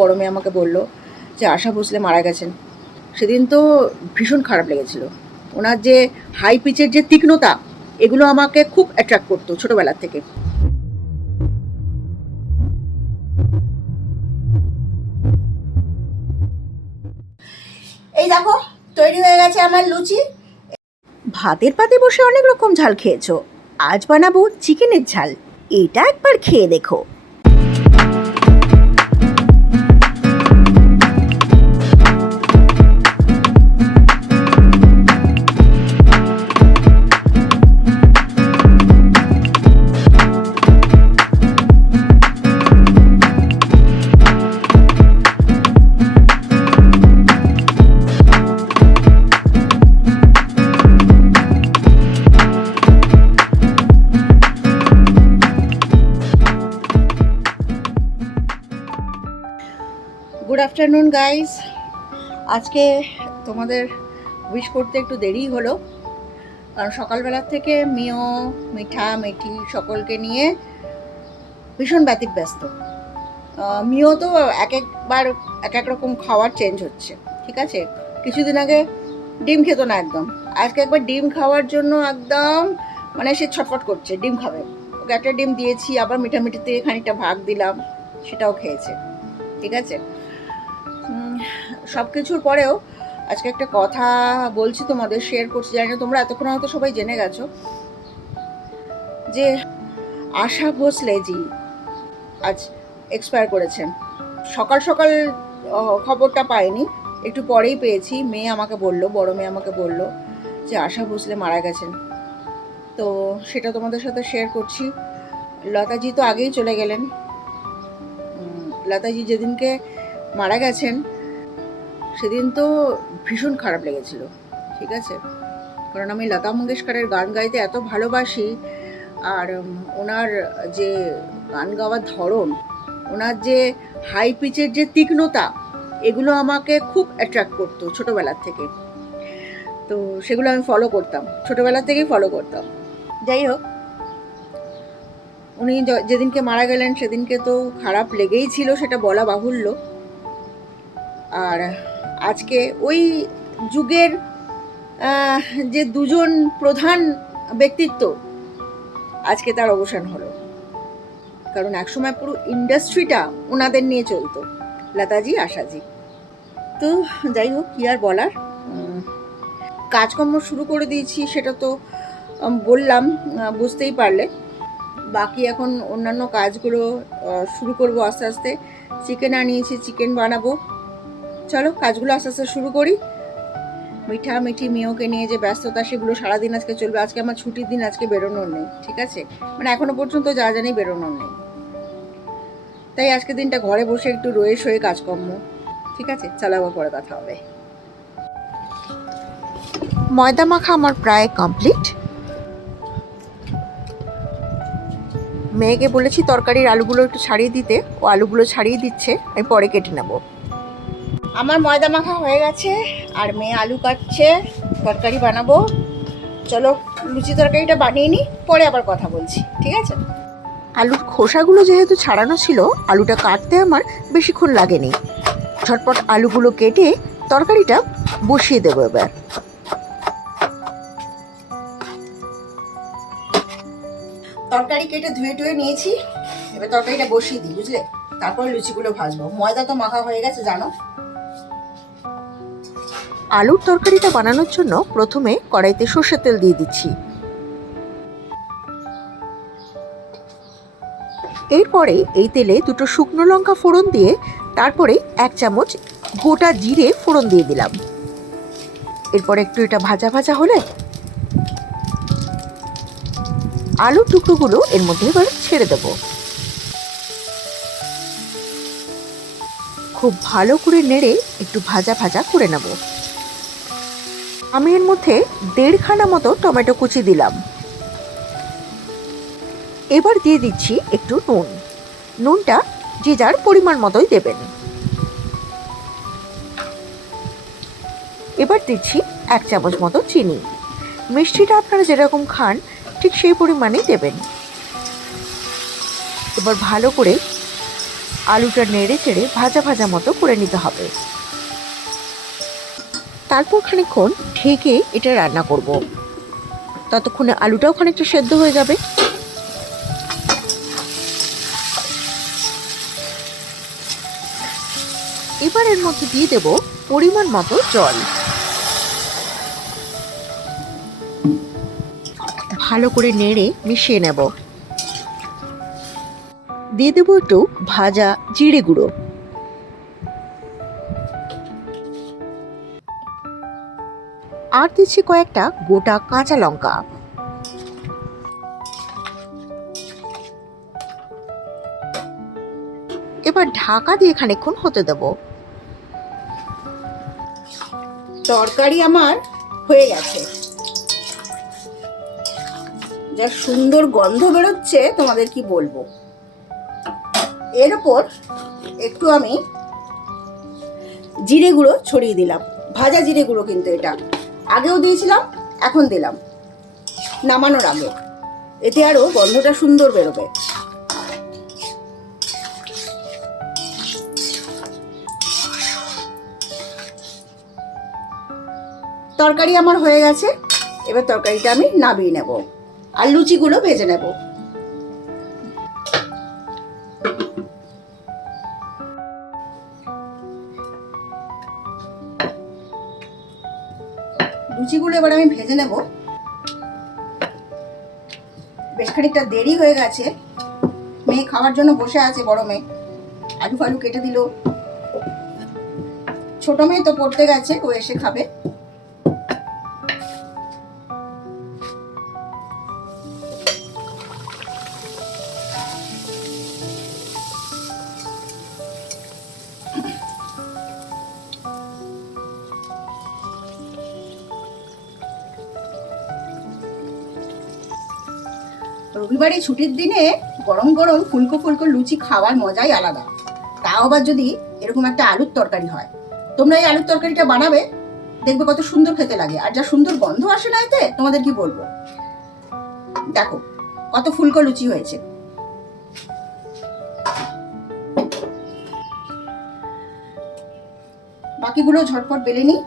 বড় মেয়ে আমাকে বললো যে আশা ভোসলে মারা গেছেন। সেদিন তো ভীষণ খারাপ লেগেছিল। ওনার যে হাই পিচের যে তীক্ষ্ণতা, এগুলো আমাকে খুব অ্যাট্রাক্ট করতো ছোটোবেলার থেকে। এই দেখো তৈরি হয়ে গেছে আমার লুচি। ভাতের পাতে বসে অনেক রকম ঝাল খেয়েছো, আজ বানাবো চিকেনের ঝাল। এটা একবার খেয়ে দেখো। Good afternoon guys. আজকে তোমাদের উইশ করতে একটু দেরিই হলো, কারণ সকালবেলার থেকে মিও, মিঠা, মেঠি সকলকে নিয়ে ভীষণ ব্যতিব্যস্ত। মিও তো একবার এক এক রকম খাওয়ার চেঞ্জ হচ্ছে, ঠিক আছে। কিছুদিন আগে ডিম খেত না একদম, আজকে একবার ডিম খাওয়ার জন্য একদম মানে সে ছটফট করছে, ডিম খাবে। ওকে একটা ডিম দিয়েছি, আবার মিঠামিঠি থেকে খানিকটা ভাগ দিলাম, সেটাও খেয়েছে, ঠিক আছে। সব কিছুর পরেও আজকে একটা কথা বলছি, তোমাদের শেয়ার করছি। জানি না তোমরা এতক্ষণ হয়তো সবাই জেনে গেছো যে আশা ভোসলে জি আজ এক্সপায়ার করেছেন। সকাল সকাল খবরটা পাইনি, একটু পরেই পেয়েছি। মেয়ে আমাকে বলল, বড় মেয়ে আমাকে বলল যে আশা ভোসলে মারা গেছেন। তো সেটা তোমাদের সাথে শেয়ার করছি। লতাজি তো আগেই চলে গেলেন। লতাজি যেদিনকে মারা গেছেন সেদিন তো ভীষণ খারাপ লেগেছিল, ঠিক আছে। কারণ আমি লতা মঙ্গেশকরের গান গাইতে এত ভালোবাসি, আর ওনার যে গান গাওয়ার ধরন, ওনার যে হাই পিচের যে তীক্ষ্ণতা, এগুলো আমাকে খুব অ্যাট্রাক্ট করতো ছোটোবেলার থেকে। তো সেগুলো আমি ফলো করতাম, ছোটোবেলার থেকেই ফলো করতাম। যাই হোক, উনি যেদিনকে মারা গেলেন সেদিনকে তো খারাপ লেগেই ছিল, সেটা বলা বাহুল্য। আর আজকে ওই যুগের যে দুজন প্রধান ব্যক্তিত্ব, আজকে তার অবসান হলো। কারণ একসময় পুরো ইন্ডাস্ট্রিটা ওনাদের নিয়ে চলতো, লতাজি, আশাজি। তো যাই হোক, কি আর বলার। কাজকর্ম শুরু করে দিয়েছি, সেটা তো বললাম, বুঝতেই পারলে। বাকি এখন অন্যান্য কাজগুলো শুরু করব আস্তে আস্তে। চিকেন আনিয়েছি, চিকেন বানাবো। চলো কাজগুলো আস্তে আস্তে শুরু করি। মিঠা মিঠি মিওকে নিয়ে যে ব্যস্ততা, সেগুলো সারাদিন আজকে চলবে। আজকে আমার ছুটির দিন, আজকে বেরোনোর নেই, ঠিক আছে। মানে এখনো পর্যন্ত যা জানি বেরোনোর নেই, তাই আজকে দিনটা ঘরে বসে একটু রয়ে শয়ে কাজকর্ম, ঠিক আছে। চালাবো, পরে কথা হবে। ময়দা মাখা আমার প্রায় কমপ্লিট। মেয়েকে বলেছি তরকারির আলুগুলো একটু ছাড়িয়ে দিতে, ও আলুগুলো ছাড়িয়ে দিচ্ছে, আমি পরে কেটে নেব। আমার ময়দা মাখা হয়ে গেছে, আর মেয়ে আলু কাটছে, তরকারি বানাবো। চলো লুচি তরকারিটা বানিয়ে নিই, পরে আবার কথা বলছি, ঠিক আছে। আলুর খোসাগুলো যেহেতু ছাড়ানো ছিল, আলুটা কাটতে আমার বেশিক্ষণ লাগেনি। ঝটপট আলুগুলো কেটে তরকারিটা বসিয়ে দেবো এবার। তরকারি কেটে ধুয়ে টুয়ে নিয়েছি, এবার তরকারিটা বসিয়ে দিই, বুঝলে। তারপরে লুচিগুলো ভাজবো। ময়দা তো মাখা হয়ে গেছে, জানো। আলুর তরকারিটা বানানোর জন্য প্রথমে কড়াইতে সর্ষের তেল দিয়ে দিচ্ছি। এরপরে এই তেলে দুটো শুকনো লঙ্কা ফোড়ন দিয়ে, তারপরে 1 চামচ গোটা জিরে ফোড়ন দিয়ে দিলাম। এরপর একটু এটা ভাজা ভাজা হলে আলুর টুকরোগুলো এর মধ্যে এবার ছেড়ে দেব। খুব ভালো করে নেড়ে একটু ভাজা ভাজা করে নেব। আমি এর মধ্যে 1.5 খানা মতো টমেটো কুচি দিলাম। এবার দিয়ে দিচ্ছি একটু নুন। নুনটা যে যার পরিমাণ মতোই দেবেন। এবার দিচ্ছি 1 চামচ মতো চিনি। মিষ্টিটা আপনারা যেরকম খান ঠিক সেই পরিমাণেই দেবেন। এবার ভালো করে আলুটা নেড়ে চেড়ে ভাজা ভাজা মতো করে নিতে হবে। তারপর খানিকক্ষণ ঢেকে এটা রান্না করব। ততক্ষণে আলুটাও খানিকটা সেদ্ধ হয়ে যাবে। এবার এর মধ্যে দিয়ে দেব পরিমাণ মতো জল। ভালো করে নেড়ে মিশিয়ে নেব। দিয়ে দেবো একটু ভাজা জিরে গুঁড়ো, আর দিচ্ছি কয়েকটা গোটা কাঁচা লঙ্কা। এবার ঢাকা দিয়ে খানিকক্ষণ হতে দেব। তরকারি আমার হয়ে গেছে। যা সুন্দর গন্ধ বেরোচ্ছে তোমাদের কি বলবো। এর ওপর একটু আমি জিরে গুঁড়ো ছড়িয়ে দিলাম, ভাজা জিরে গুঁড়ো, কিন্তু এটা আগেও দিয়েছিলাম, এখন দিলাম নামানোর আগে। এতে আরো গন্ধটা সুন্দর বেরোবে। তরকারি আমার হয়ে গেছে। এবার তরকারিটা আমি নামিয়ে নেব আর লুচিগুলো ভেজে নেব। লুচিগুলো এবার আমি ভেজে নেব। বেশ খানিকটা দেরি হয়ে গেছে, মেয়ে খাওয়ার জন্য বসে আছে, বড় মেয়ে আলু ফালু কেটে দিল। ছোট মেয়ে তো পড়তে গেছে, ও এসে খাবে। রবিবারে ছুটির দিনে গরম গরম ফুলকো ফুলকো লুচি খাওয়ার মজাই আলাদা। তাও আবার যদি এরকম একটা আলুর তরকারি হয়। তোমরা এই আলুর তরকারিটা বানাবে, দেখবে কত সুন্দর খেতে লাগে, আর যা সুন্দর গন্ধ আসে না এতে, তোমাদের কি বলবো। দেখো কত ফুলকো লুচি হয়েছে। বাকিগুলো ঝটপট বেলে নিই।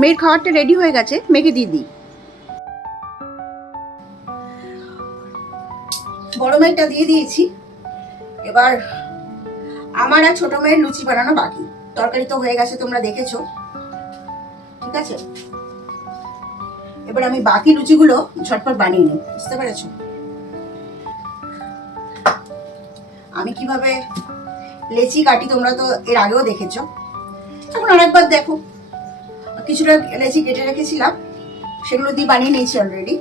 মেয়ের খাবারটা রেডি হয়ে গেছে, মেয়েকে দিয়ে দিই। বড় মেয়েটা দিয়ে দিয়েছি। এবার আমার আর ছোট মেয়ের লুচি বানানো বাকি। তরকারি তো হয়ে গেছে, তোমরা দেখেছো, ঠিক আছে। এবার আমি বাকি লুচিগুলো ঝটপট বানিয়ে নিই, বুঝতে পেরেছো আমি কিভাবে লেচি কাটি। তোমরা তো এর আগেও দেখেছো, এখন আরেকবার দেখো। কিছুটা লেচি কেটে রেখেছিলাম, সেগুলো দিয়ে বানিয়ে নিয়েছি অলরেডি।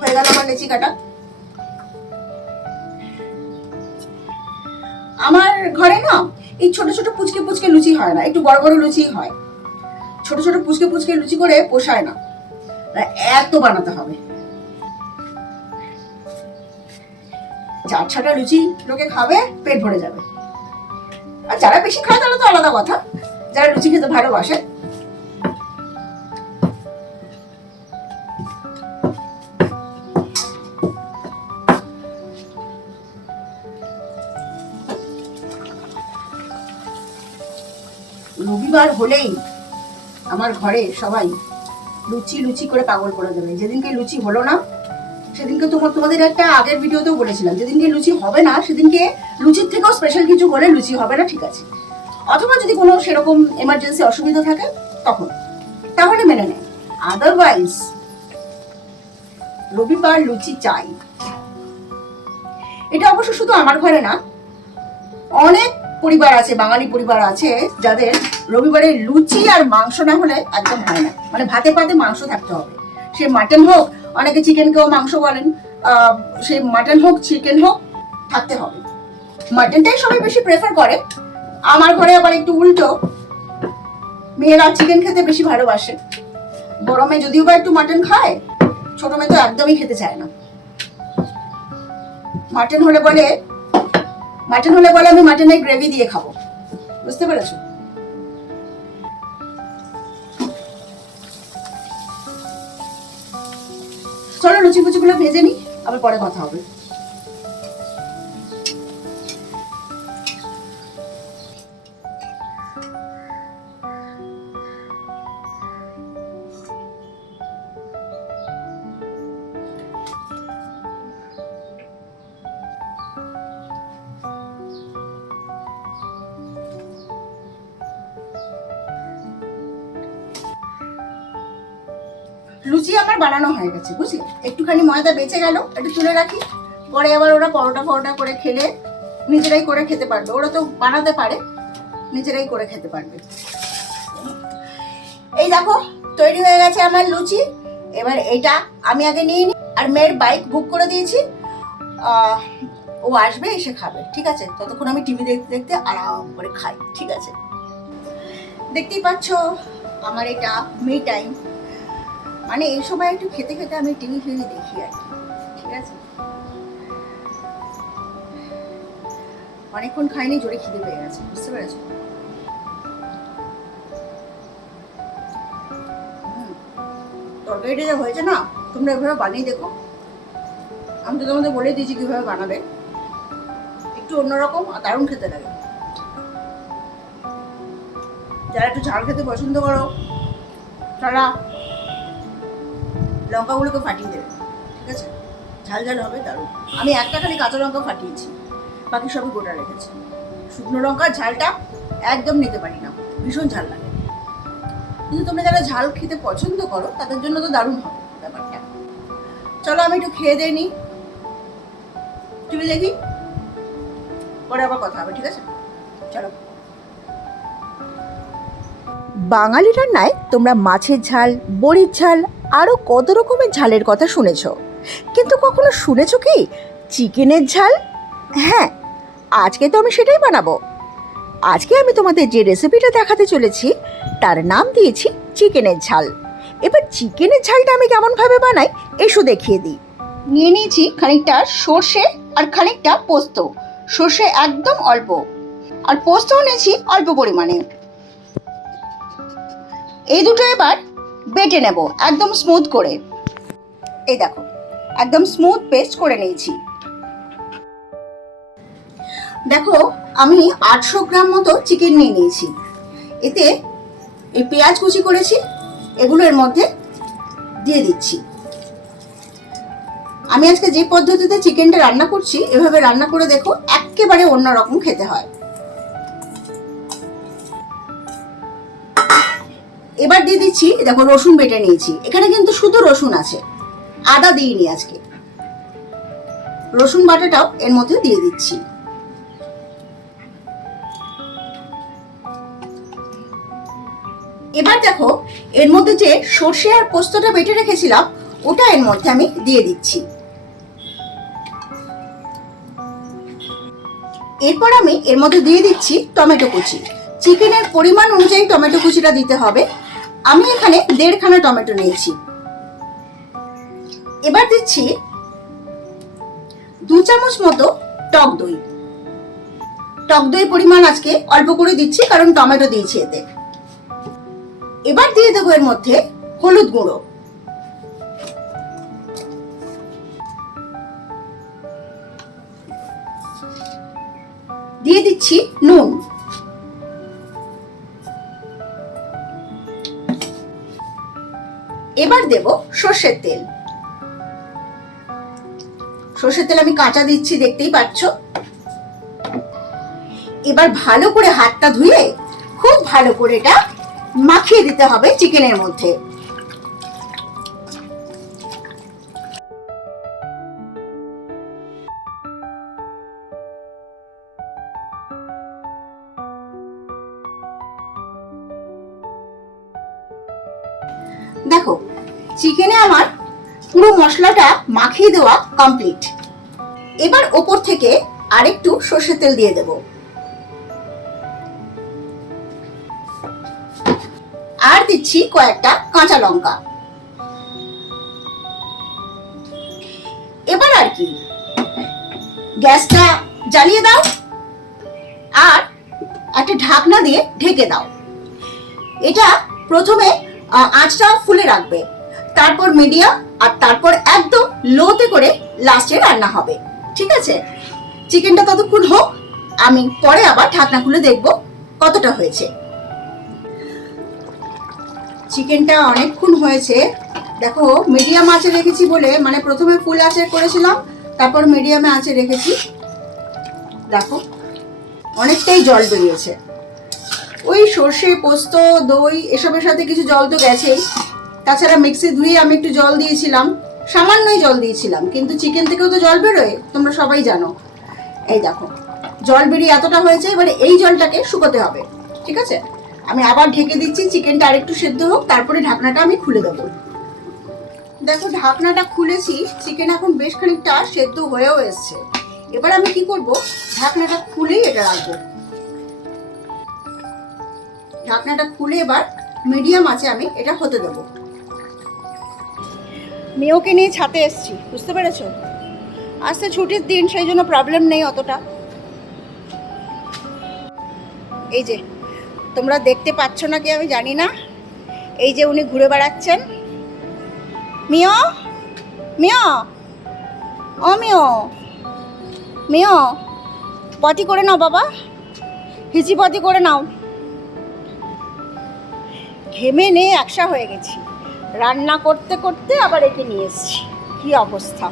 হয়ে গেল আমার লেচি কাটা। আমার ঘরে না এই ছোট ছোট পুচকে পুচকে লুচি হয় না, একটু বড় বড় লুচি হয়। ছোট ছোট পুচকে পুচকে লুচি করে পোষায় না, এত বানাতে হবে। 4-6টা লুচি লোকে খাবে, পেট ভরে যাবে। আর যারা বেশি খায় তাহলে তো আলাদা কথা, যারা লুচি খেতে ভালোবাসে। রবিবার হলেই আমার ঘরে সবাই লুচি লুচি করে পাগল করে দেবে। যেদিনকে লুচি হলো না সেদিনকে তোমাদের একটা আগের ভিডিওতেও বলেছিলাম, যেদিনকে লুচি হবে না সেদিনকে লুচির থেকেও স্পেশাল কিছু বলে লুচি হবে না, ঠিক আছে, অথবা যদি কোনো সেরকম এমার্জেন্সি অসুবিধা থাকে তখন, তাহলে মেনে নেয়, আদারওয়াইজ রবিবার লুচি চাই। এটা অবশ্য শুধু আমার ঘরে না, অনেক পরিবার আছে, বাঙালি পরিবার আছে যাদের রবিবারে লুচি আর মাংস না হলে একদম হয় না, মানে ভাতে পাতে মাংস থাকতে হবে। সে মাটন হোক, অনেকে চিকেনকেও মাংস বলেন, সে মাটন হোক চিকেন হোক থাকতে হবে। মাটনটাই সবাই বেশি প্রেফার করে, আমার ঘরে আবার একটু উল্টো, মেয়েরা চিকেন খেতে বেশি ভালোবাসে। বড় মেয়ে যদিও বা একটু মাটন খায়, ছোট মেয়ে তো একদমই খেতে চায় না। মাটন হলে বলে আমি মাটনের গ্রেভি দিয়ে খাবো, বুঝতে পেরেছো? চলো লুচি ফুচিগুলো ভেজে নি, আবার পরে কথা হবে। লুচি আমার বানানো হয়ে গেছে, বুঝলি? একটুখানি ময়দা বেঁচে গেল, একটু তুলে রাখি, পরে আবার ওরা পরোটা করে খেলে নিজেরাই করে খেতে পারবে। ওরা তো বানাতে পারে, নিজেরাই করে খেতে পারবে। এই দেখো তৈরি হয়ে গেছে আমার লুচি। এবার এটা আমি আগে নিয়ে নিই, আর মেয়ের বাইক বুক করে দিয়েছি, ও আসবে এসে খাবে, ঠিক আছে? ততক্ষণ আমি টিভি দেখতে দেখতে আরাম করে খাই, ঠিক আছে? দেখতেই পাচ্ছ আমার এটা মি টাইম, মানে এই সময় একটু খেতে খেতে আমি টিভি দেখি আর কি, ঠিক আছে? অনেকক্ষণ খাইনি, জোরে খিদে পেয়ে গেছে, বুঝতে পেরেছো? তরকারিটা যা হয়েছে না, তোমরা এভাবে বানিয়ে দেখো। আমি তো তোমাদের বলে দিয়েছি কিভাবে বানাবে, একটু অন্যরকম আর দারুণ খেতে লাগে। যারা একটু ঝাল খেতে পছন্দ করো তারা লঙ্কাগুলোকে ফাটিয়ে দেবে, ঠিক আছে? ঝাল ঝাল হবে, দারুণ। আমি একটা খালি কাঁচা লঙ্কা ফাটিয়েছি, বাকি সবই গোটা রেখেছি। শুকনো লঙ্কার ঝালটা একদম নিতে পারি না, ভীষণ ঝাল লাগে। কিন্তু তোমরা যারা ঝাল খেতে পছন্দ করো তাদের জন্য তো দারুণ হবে ব্যাপারটা। চলো আমি একটু খেয়ে দিয়ে নিই, টিভি দেখি, পরে আবার কথা হবে, ঠিক আছে? চলো। বাঙালি রান্নায় তোমরা মাছের ঝাল, বড়ির ঝাল, আরও কত রকমের ঝালের কথা শুনেছ, কিন্তু কখনো শুনেছ কি চিকেনের ঝাল? হ্যাঁ, আজকে তো আমি সেটাই বানাবো। আজকে আমি তোমাদের যে রেসিপিটা দেখাতে চলেছি তার নাম দিয়েছি চিকেনের ঝাল। এবার চিকেনের ঝালটা আমি কেমনভাবে বানাই এসো দেখিয়ে দিই। নিয়ে নিয়েছি খানিকটা সর্ষে আর খানিকটা পোস্ত। সর্ষে একদম অল্প, আর পোস্তও নিয়েছি অল্প পরিমাণে। এই দুটো এবার বেটে নেব একদম স্মুথ করে। এই দেখো একদম স্মুথ পেস্ট করে নিয়েছি। দেখো আমি 800 গ্রাম মতো চিকেন নিয়ে নিয়েছি। এতে এই পেঁয়াজ কুচি করেছি, এগুলো এর মধ্যে দিয়ে দিচ্ছি। আমি আজকে যে পদ্ধতিতে চিকেনটা রান্না করছি এভাবে রান্না করে দেখো, একেবারে অন্যরকম খেতে হয়। এবার দিয়ে দিচ্ছি, দেখো রসুন বেটে নিয়েছি, এখানে কিন্তু শুধু রসুন আছে, আদা দিইনি আজকে। রসুন বাটাটাও এর মধ্যে দিয়ে দিচ্ছি। এবার দেখো এর মধ্যে যে সর্ষে আর পোস্তটা বেটে রেখেছিলাম ওটা এর মধ্যে আমি দিয়ে দিচ্ছি। এরপর আমি এর মধ্যে দিয়ে দিচ্ছি টমেটো কুচি। চিকেনের পরিমাণ অনুযায়ী টমেটো কুচিটা দিতে হবে। আমি এখানে 1.5 খানা টমেটো নিয়েছি। এবার দিচ্ছি 2 চামচ মতো টক দই। টক দই পরিমাণ আজকে অল্প করে দিচ্ছি কারণ টমেটো দিয়েছি এতে। এবার দিয়ে দেবো এর মধ্যে হলুদ গুঁড়ো, দিয়ে দিচ্ছি নুন, এবার দেব সর্ষের তেল। সর্ষের তেল আমি কাঁচা দিচ্ছি, দেখতেই পাচ্ছ। এবার ভালো করে হাতটা ধুয়ে খুব ভালো করে এটা মাখিয়ে দিতে হবে চিকেনের মধ্যে। দেখো চিকেনে আমার পুরো মশলাটা মাখিয়ে দেওয়া কমপ্লিট। এবার ওপর থেকে আরেকটু সর্ষের তেল দিয়ে দেব, আর দিচ্ছি কয়েকটা কাঁচা লঙ্কা। এবার আর কি, গ্যাসটা জ্বালিয়ে দাও আর একটা ঢাকনা দিয়ে ঢেকে দাও। এটা প্রথমে আঁচটা ফুলে রাখবে, তারপর মিডিয়াম, আর তারপর একদম লোতে করে লাস্টে রান্না হবে। ঠিক আছে, চিকেনটা ততক্ষণ হোক, আমি পরে আবার ঢাকনা খুলে দেখব কতটা হয়েছে। চিকেনটা অনেকক্ষণ হয়েছে। দেখো মিডিয়াম আঁচে রেখেছি বলে, মানে প্রথমে ফুল আঁচে করেছিলাম, তারপর মিডিয়ামে আঁচে রেখেছি। দেখো অনেকটাই জল বেরিয়েছে। ওই সর্ষে, পোস্ত, দই এসবের সাথে কিছু জল তো গেছেই, তাছাড়া মিক্সি ধুয়ে আমি একটু জল দিয়েছিলাম, সামান্যই জল দিয়েছিলাম, কিন্তু চিকেন থেকেও তো জল বেরোয়, তোমরা সবাই জানো। এই দেখো জল বেরিয়ে এতটা হয়েছে। এবারে এই জলটাকে শুকোতে হবে। ঠিক আছে, আমি আবার ঢেকে দিচ্ছি, চিকেনটা আরেকটু সেদ্ধ হোক, তারপরে ঢাকনাটা আমি খুলে দেবো। দেখো ঢাকনাটা খুলেছি, চিকেন এখন বেশ খানিকটা সেদ্ধ হয়েও এসছে। এবার আমি কি করব, ঢাকনাটা খুলেই এটা রাখবো। ঢাকনাটা খুলে এবার মিডিয়াম আছে আমি এটা হতে দেবো। মেয়েকে নিয়ে ছাতে এসছি, বুঝতে পেরেছো? আজকে ছুটির দিন, সেই জন্য প্রবলেম নেই অতটা। এই যে তোমরা দেখতে পাচ্ছ না কি আমি জানি না, এই যে উনি ঘুরে বেড়াচ্ছেন। মিও, মিও, ও মিও, মিও, পটি করে নাও বাবা, হিচি পটি করে নাও। ঘেমে নিয়ে একসা হয়ে গেছি, রান্না করতে করতে আবার একে নিয়ে এসছি। কী অবস্থা!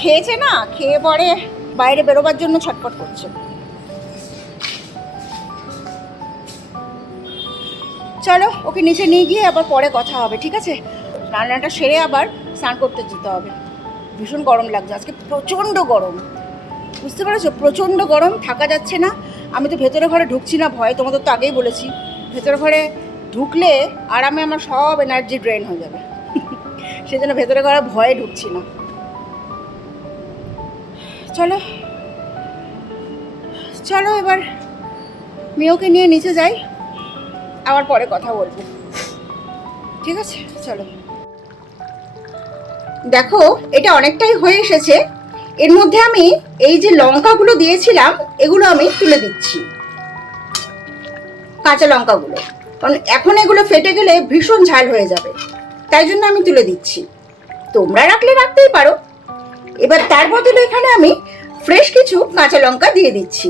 খেয়েছে না, খেয়ে পরে বাইরে বেরোবার জন্য ছটফট করছে। চলো ওকে নিচে নিয়ে গিয়ে আবার পরে কথা হবে। ঠিক আছে, রান্নাটা সেরে আবার স্নান করতে যেতে হবে। ভীষণ গরম লাগছে আজকে, প্রচণ্ড গরম, বুঝতে পেরেছো? প্রচণ্ড গরম, থাকা যাচ্ছে না। আমি তো ভেতরে ঘরে ঢুকছি না ভয়ে, তোমাদের তো আগেই বলেছি। ভেতরে ঘরে ঢুকলে আরামে আমার সব এনার্জি ড্রেন হয়ে যাবে, সেই জন্য ভেতরে ঘরে ভয়ে ঢুকছি না। চলো চলো এবার মেয়েকে নিয়ে নিচে যাই, আবার পরে কথা বলবো। ঠিক আছে চলো। দেখো এটা অনেকটাই হয়ে এসেছে। এর মধ্যে আমি এই যে লঙ্কাগুলো দিয়েছিলাম এগুলো আমি তুলে দিচ্ছি, কাঁচা লঙ্কাগুলো, কারণ এখন এগুলো ফেটে গেলে ভীষণ ঝাল হয়ে যাবে, তাই জন্য আমি তুলে দিচ্ছি। তোমরা রাখলে রাখতেই পারো। এবার তার বদলে এখানে আমি ফ্রেশ কিছু কাঁচা লঙ্কা দিয়ে দিচ্ছি,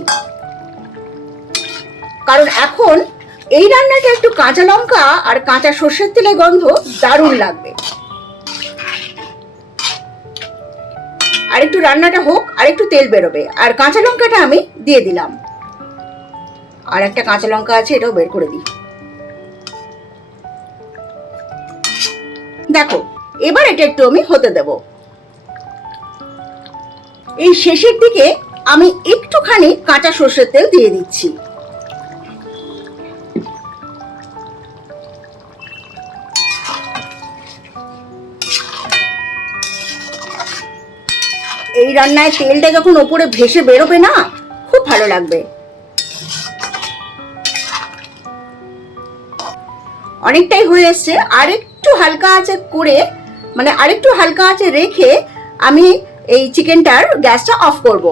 কারণ এখন এই রান্নাটা একটু কাঁচা লঙ্কা আর কাঁচা সর্ষের তেলের গন্ধ দারুণ লাগবে। আর একটু রান্নাটা হোক, আর একটু তেল বেরোবে। আর কাঁচা লঙ্কাটা আমি দিয়ে দিলাম, আর একটা কাঁচা লঙ্কা আছে, এটাও বের করে দিই। দেখো এবার এটা একটু আমি হতে দেব। এই শেষের দিকে আমি একটুখানি কাঁচা সর্ষের তেল দিয়ে দিচ্ছি। এই রান্নায় তেলটা যখন ওপরে ভেসে বেরোবে না, খুব ভালো লাগবে। অনেকটাই হয়ে এসছে, আর একটু হালকা আঁচে করে, মানে আরেকটু হালকা আঁচে রেখে আমি এই চিকেনটার গ্যাসটা অফ করব।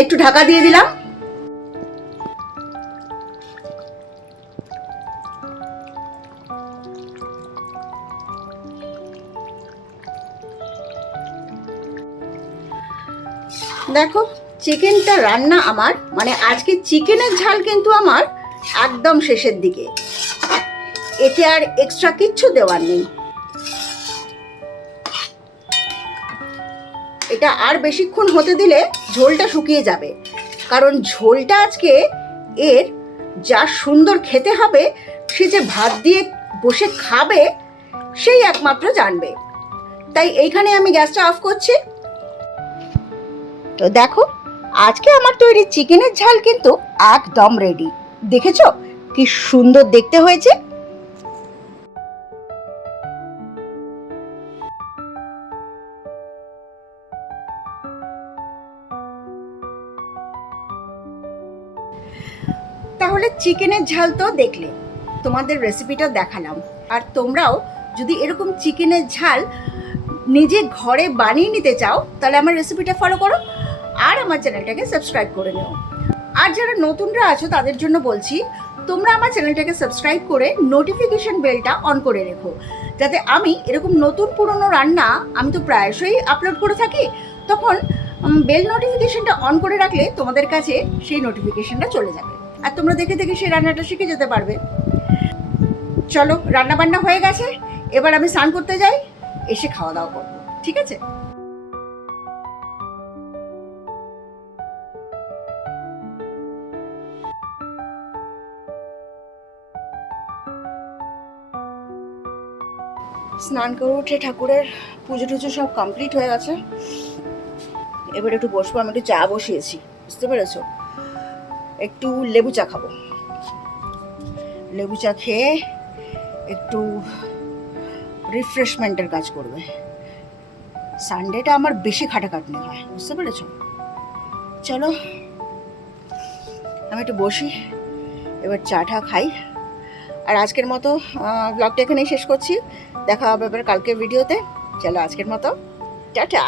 একটু ঢাকা দিয়ে দিলাম। দেখো চিকেনটা রান্না আমার, মানে আজকে চিকেনের ঝাল কিন্তু আমার একদম শেষের দিকে, এতে আর এক্সট্রা কিচ্ছু দেওয়ার নেই। এটা আর বেশিক্ষণ হতে দিলে ঝোলটা শুকিয়ে যাবে, কারণ ঝোলটা আজকে এর যা সুন্দর খেতে হবে, সে যে ভাত দিয়ে বসে খাবে সেই একমাত্র জানবে। তাই এইখানে আমি গ্যাসটা অফ করছি। তো দেখো, আজকে আমার তৈরি চিকেনের ঝাল কিন্তু একদম রেডি। দেখেছো কি সুন্দর দেখতে হয়েছে? তাহলে চিকেনের ঝাল তো দেখলে, তোমাদের রেসিপিটা দেখালাম। আর তোমরাও যদি এরকম চিকেনের ঝাল নিজে ঘরে বানিয়ে নিতে চাও, তাহলে আমার রেসিপিটা ফলো করো আর আমার চ্যানেলটাকে সাবস্ক্রাইব করে নিও। আর যারা নতুনরা আছো তাদের জন্য বলছি, তোমরা আমার চ্যানেলটাকে সাবস্ক্রাইব করে নোটিফিকেশন বেলটা অন করে রেখো, যাতে আমি এরকম নতুন পুরনো রান্না আমি তো প্রায়শই আপলোড করে থাকি, তখন বেল নোটিফিকেশনটা অন করে রাখলে তোমাদের কাছে সেই নোটিফিকেশনটা চলে যাবে, আর তোমরা দেখে দেখে সেই রান্নাটা শিখে যেতে পারবে। চলো, রান্না বান্না হয়ে গেছে, এবার আমি স্নান করতে যাই, এসে খাওয়া দাওয়া করবো, ঠিক আছে? স্নান করে উঠে ঠাকুরের পুজো টুজো সব কমপ্লিট হয়ে গেছে। এবার একটু বসবো, আমি একটু চা বসিয়েছি, বুঝতে পেরেছো? একটু লেবু চা খাবো। লেবু চা খেয়ে একটু রিফ্রেশমেন্টের কাজ করবে। সানডেটা আমার বেশি খাটাখাটনি হয়, বুঝতে পেরেছো? চলো আমি একটু বসি, এবার চাটা খাই। আর আজকের মতো ব্লগটা এখানেই শেষ করছি। দেখা হবে এবার কালকের ভিডিওতে। চলো আজকের মতো টাটা।